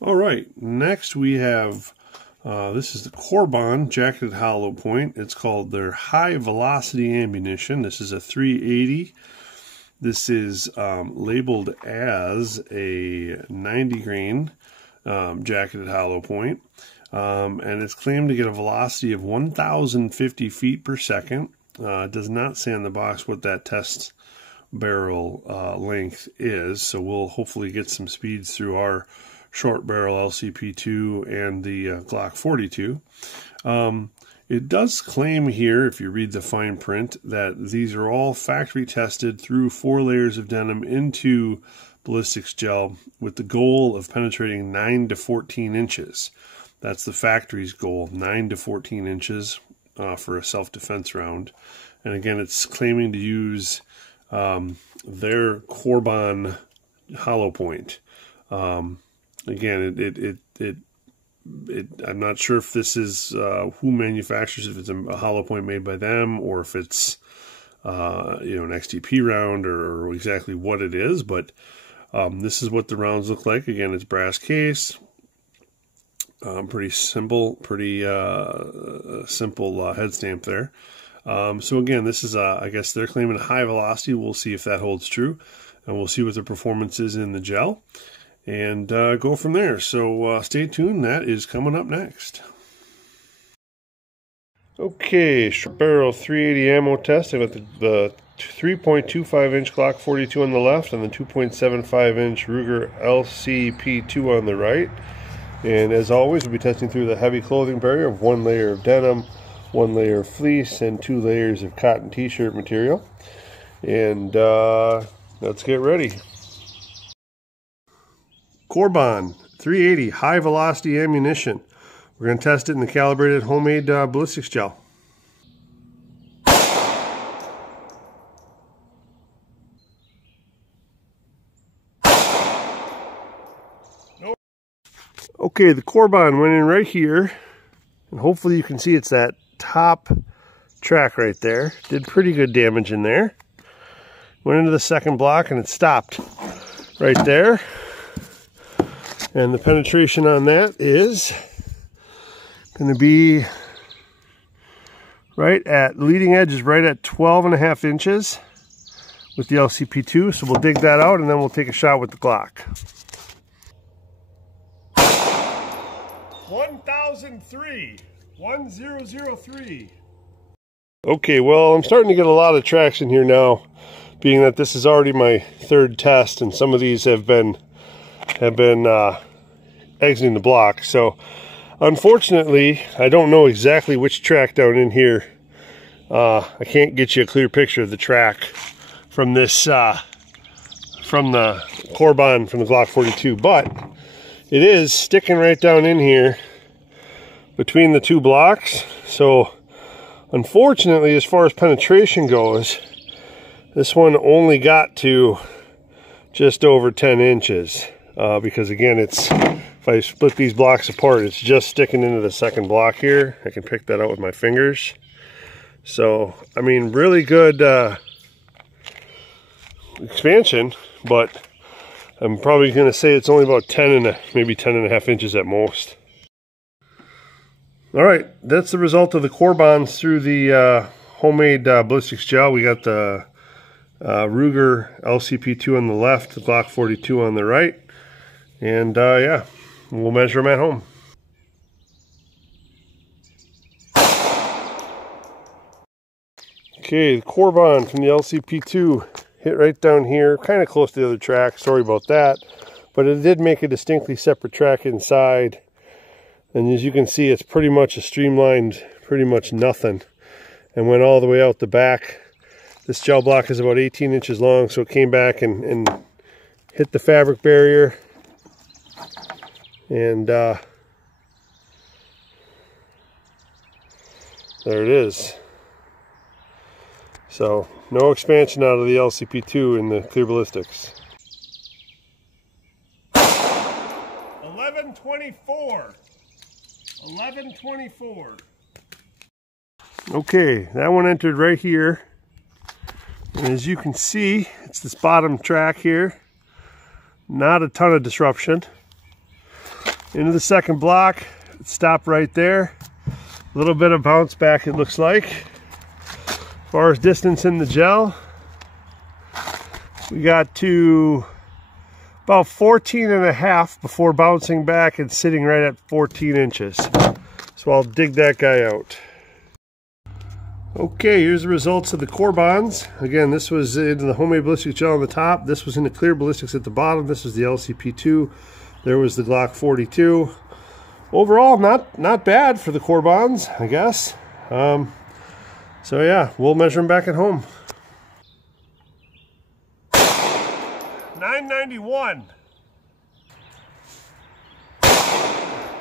All right, next we have, this is the Cor-Bon jacketed hollow point. It's called their high velocity ammunition. This is a 380. This is labeled as a 90 grain jacketed hollow point. And it's claimed to get a velocity of 1,050 feet per second. It does not say on the box what that test barrel length is, so we'll hopefully get some speeds through our short barrel LCP2 and the Glock 42. It does claim here, if you read the fine print, that these are all factory tested through 4 layers of denim into ballistics gel with the goal of penetrating 9 to 14 inches. That's the factory's goal, 9 to 14 inches for a self-defense round. And again, it's claiming to use their Cor-Bon hollow point. Again, I'm not sure if this is who manufactures, if it's a hollow point made by them, or if it's an XTP round, or exactly what it is. But this is what the rounds look like. Again, it's brass case, pretty simple, simple head stamp there. So again, this is I guess they're claiming high velocity. We'll see if that holds true, and we'll see what the performance is in the gel, and go from there. So stay tuned, that is coming up next. Okay, short barrel 380 ammo test. I got the 3.25 inch Glock 42 on the left and the 2.75 inch Ruger LCP2 on the right. And as always, we'll be testing through the heavy clothing barrier of 1 layer of denim, 1 layer of fleece, and 2 layers of cotton t-shirt material. And let's get ready. Cor-Bon 380 high velocity ammunition. We're going to test it in the calibrated homemade ballistics gel. Okay, the Cor-Bon went in right here, and hopefully you can see it's that top track right there. Did pretty good damage in there. Went into the second block and it stopped right there. And the penetration on that is going to be right at, leading edge is right at 12.5 inches with the LCP2. So we'll dig that out and then we'll take a shot with the Glock. 1003. 1003. Okay, well, I'm starting to get a lot of traction here now, being that this is already my 3rd test, and some of these have been exiting the block. So, unfortunately, I don't know exactly which track down in here. I can't get you a clear picture of the track from this, from the Cor-Bon from the Glock 42, but it is sticking right down in here between the 2 blocks. So unfortunately, as far as penetration goes, this one only got to just over 10 inches because again, it's, if I split these blocks apart, it's just sticking into the second block here. I can pick that out with my fingers. So I mean, really good expansion, but I'm probably going to say it's only about 10 and maybe 10.5 inches at most. All right, that's the result of the Cor-Bons through the homemade ballistics gel. We got the Ruger LCP2 on the left, the Glock 42 on the right, and yeah, we'll measure them at home. Okay, the Cor-Bon from the LCP2 hit right down here, kind of close to the other track. Sorry about that, but it did make a distinctly separate track inside. And as you can see, it's pretty much a streamlined, pretty much nothing, and went all the way out the back. This gel block is about 18 inches long, so it came back and hit the fabric barrier. And there it is. So no expansion out of the LCP2 in the clear ballistics. 1124. 1124. Okay, that one entered right here. And as you can see, it's this bottom track here. Not a ton of disruption. into the second block. Stop right there. A little bit of bounce back, it looks like. As far as distance in the gel, we got to about 14.5 before bouncing back and sitting right at 14 inches. So I'll dig that guy out. Okay, here's the results of the Cor-Bons. Again, this was in the homemade ballistic gel on the top. This was in the clear ballistics at the bottom. This was the LCP2. There was the Glock 42. Overall, not bad for the Cor-Bons, I guess. So yeah, we'll measure them back at home. 991.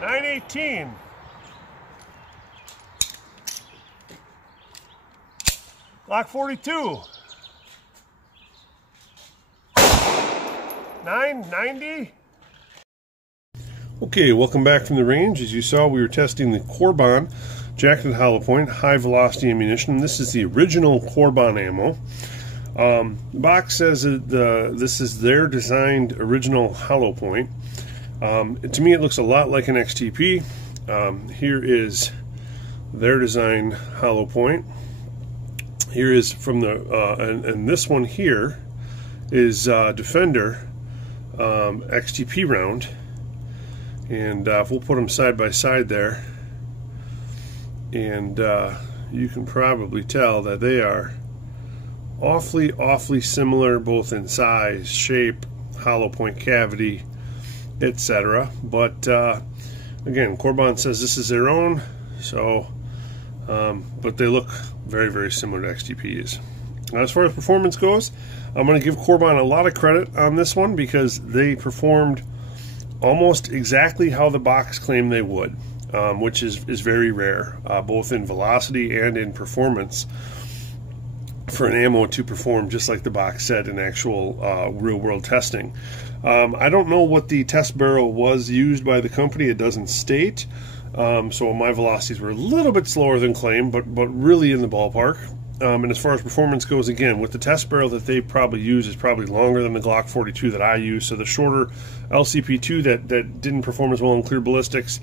918. 42. 990. Okay, welcome back from the range. As you saw, we were testing the Cor-Bon jacketed hollow point high velocity ammunition. This is the original Cor-Bon ammo. The box says that this is their designed original hollow point. To me, it looks a lot like an XTP. Here is their design hollow point. Here is from the and this one here is Defender XTP round. And we'll put them side by side there, and you can probably tell that they are awfully similar, both in size, shape, hollow point cavity, etc. But again, Cor-Bon says this is their own, so but they look very similar to XTPs. Now, as far as performance goes, I'm going to give Cor-Bon a lot of credit on this one because they performed almost exactly how the box claimed they would, which is very rare, both in velocity and in performance, for an ammo to perform just like the box said in actual real-world testing. I don't know what the test barrel was used by the company. It doesn't state, so my velocities were a little bit slower than claimed, but really in the ballpark. And as far as performance goes, again, with the test barrel that they probably use is probably longer than the Glock 42 that I use. So the shorter LCP2 that didn't perform as well in clear ballistics,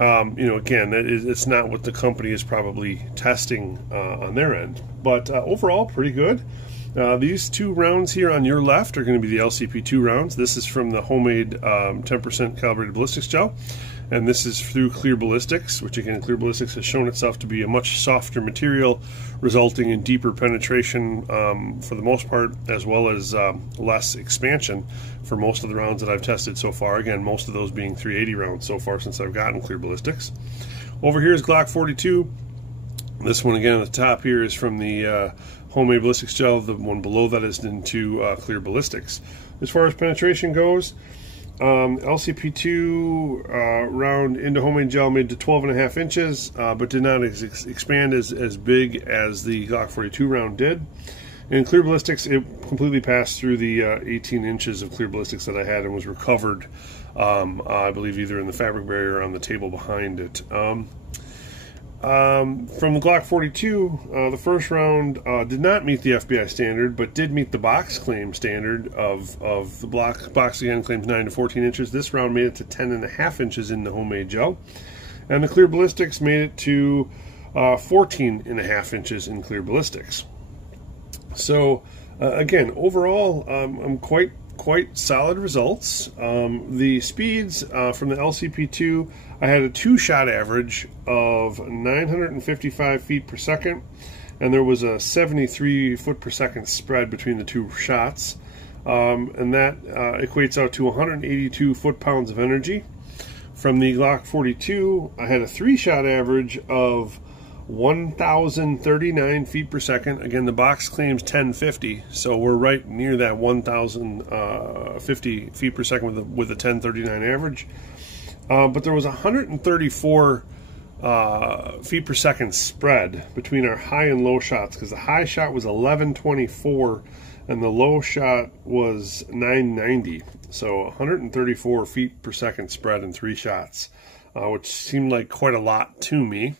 again, it's not what the company is probably testing on their end. But overall, pretty good. These two rounds here on your left are going to be the LCP2 rounds. This is from the homemade 10% calibrated ballistics gel. And this is through clear ballistics, which again, clear ballistics has shown itself to be a much softer material, resulting in deeper penetration for the most part, as well as less expansion for most of the rounds that I've tested so far. Again, most of those being 380 rounds so far since I've gotten clear ballistics. Over here is Glock 42. This one again at the top here is from the homemade ballistics gel. The one below that is into clear ballistics. As far as penetration goes, LCP2 round into homemade gel made to 12.5 inches, but did not expand as big as the Glock 42 round did. In clear ballistics, it completely passed through the 18 inches of clear ballistics that I had and was recovered, I believe, either in the fabric barrier or on the table behind it. From the Glock 42, the first round did not meet the FBI standard, but did meet the box claim standard of the box again claims 9 to 14 inches. This round made it to 10.5 inches in the homemade gel, and the clear ballistics made it to 14.5 inches in clear ballistics. So again, overall, I'm quite solid results. The speeds from the LCP2, I had a 2-shot average of 955 feet per second, and there was a 73 foot per second spread between the two shots, and that equates out to 182 foot-pounds of energy. From the Glock 42, I had a 3-shot average of 1,039 feet per second. Again, the box claims 1050, so we're right near that 1,050 feet per second with a 1039 average. But there was 134 feet per second spread between our high and low shots, because the high shot was 1124 and the low shot was 990. So 134 feet per second spread in 3 shots, which seemed like quite a lot to me.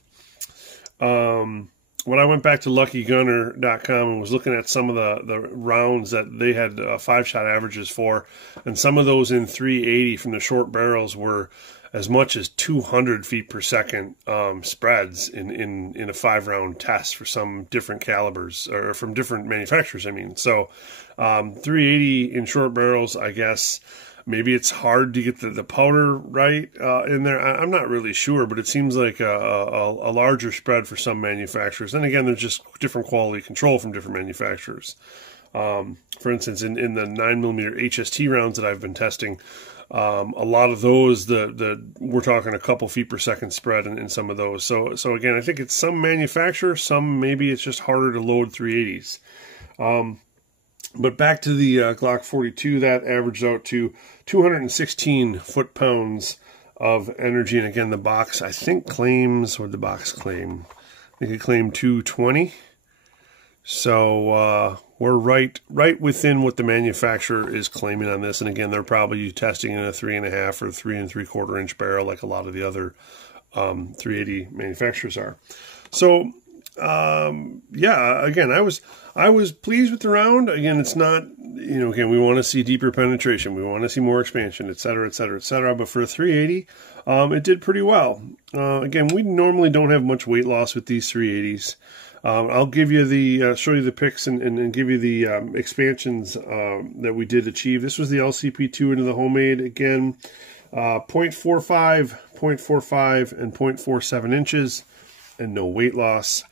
when I went back to LuckyGunner.com and was looking at some of the rounds that they had 5-shot averages for, and some of those in 380 from the short barrels were as much as 200 feet per second spreads in a 5-round test for some different calibers, or from different manufacturers, I mean. So 380 in short barrels, I guess. Maybe it's hard to get the powder right in there. I'm not really sure, but it seems like a larger spread for some manufacturers. And again, there's just different quality control from different manufacturers. For instance, in the 9mm HST rounds that I've been testing, a lot of those, we're talking a couple feet per second spread in some of those. So again, I think it's some manufacturer, some maybe it's just harder to load 380s. But back to the Glock 42, that averaged out to 216 foot-pounds of energy. And again, the box, I think, claims, what did the box claim? I think it claimed 220. So we're right within what the manufacturer is claiming on this. And again, they're probably testing in a 3.5 or 3 3/4 inch barrel, like a lot of the other 380 manufacturers are. So yeah, again, I was pleased with the round. Again, it's not, you know, again, we want to see deeper penetration, we want to see more expansion, etc., etc., etc. But for a 380, it did pretty well. Again, we normally don't have much weight loss with these 380s. I'll give you the show you the pics and give you the expansions that we did achieve. This was the LCP2 into the homemade. Again, 0.45, 0.45, and 0.47 inches, and no weight loss.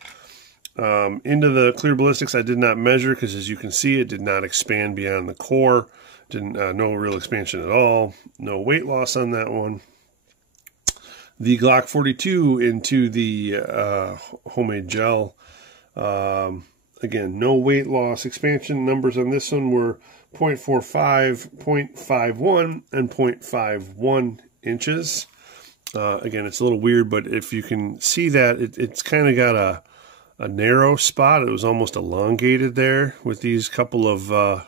Into the clear ballistics, I did not measure because, as you can see, it did not expand beyond the core. No real expansion at all. No weight loss on that one. The Glock 42 into the homemade gel. Again, no weight loss. Expansion numbers on this one were 0.45, 0.51, and 0.51 inches. Again, it's a little weird, but if you can see that, it's kind of got a narrow spot. It was almost elongated there with these couple of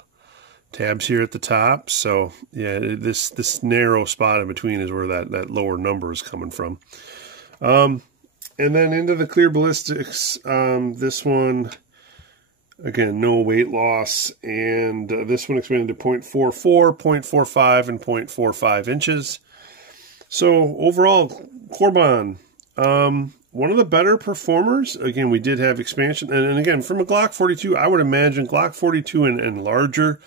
tabs here at the top. So yeah, this narrow spot in between is where that lower number is coming from. And then into the clear ballistics, this one, again, no weight loss, and this one expanded to 0.44, 0.45, and 0.45 inches. So overall, Cor-Bon, one of the better performers. Again, we did have expansion, and again, from a Glock 42, I would imagine Glock 42 and larger,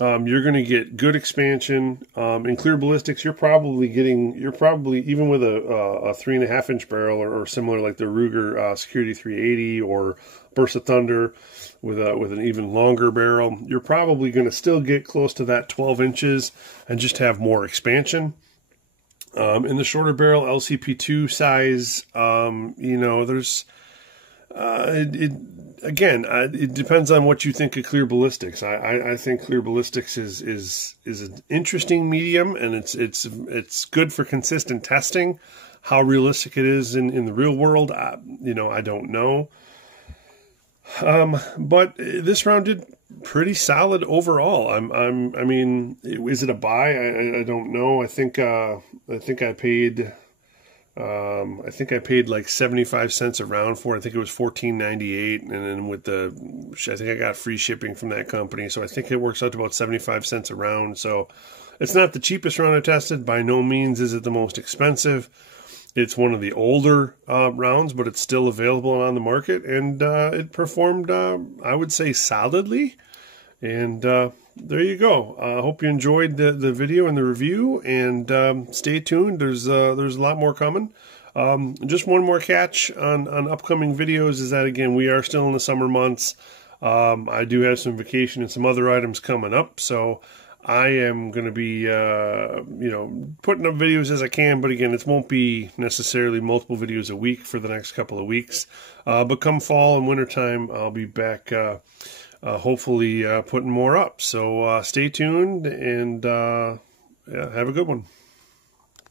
you're going to get good expansion. In clear ballistics, you're probably even with a 3.5 inch barrel or similar, like the Ruger Security 380 or Burst of Thunder with an even longer barrel, you're probably going to still get close to that 12 inches and just have more expansion. In the shorter barrel LCP2 size, you know, there's it depends on what you think of clear ballistics. I think clear ballistics is an interesting medium, and it's good for consistent testing. How realistic it is in the real world, you know, I don't know. But this round did pretty solid overall. I mean, is it a buy? I don't know. I think I paid like 75 cents a round for it. I think it was $14.98, and then with I think I got free shipping from that company, so I think it works out to about 75 cents a round. So it's not the cheapest round I tested. By no means is it the most expensive. It's one of the older rounds, but it's still available and on the market, and it performed, I would say, solidly. And there you go. I hope you enjoyed the video and the review, and stay tuned. There's a lot more coming. Just one more catch on upcoming videos is that, again, we are still in the summer months. I do have some vacation and some other items coming up, so I am going to be, you know, putting up videos as I can, but again, it won't be necessarily multiple videos a week for the next couple of weeks. But come fall and winter time, I'll be back, hopefully putting more up. So stay tuned, and yeah, have a good one.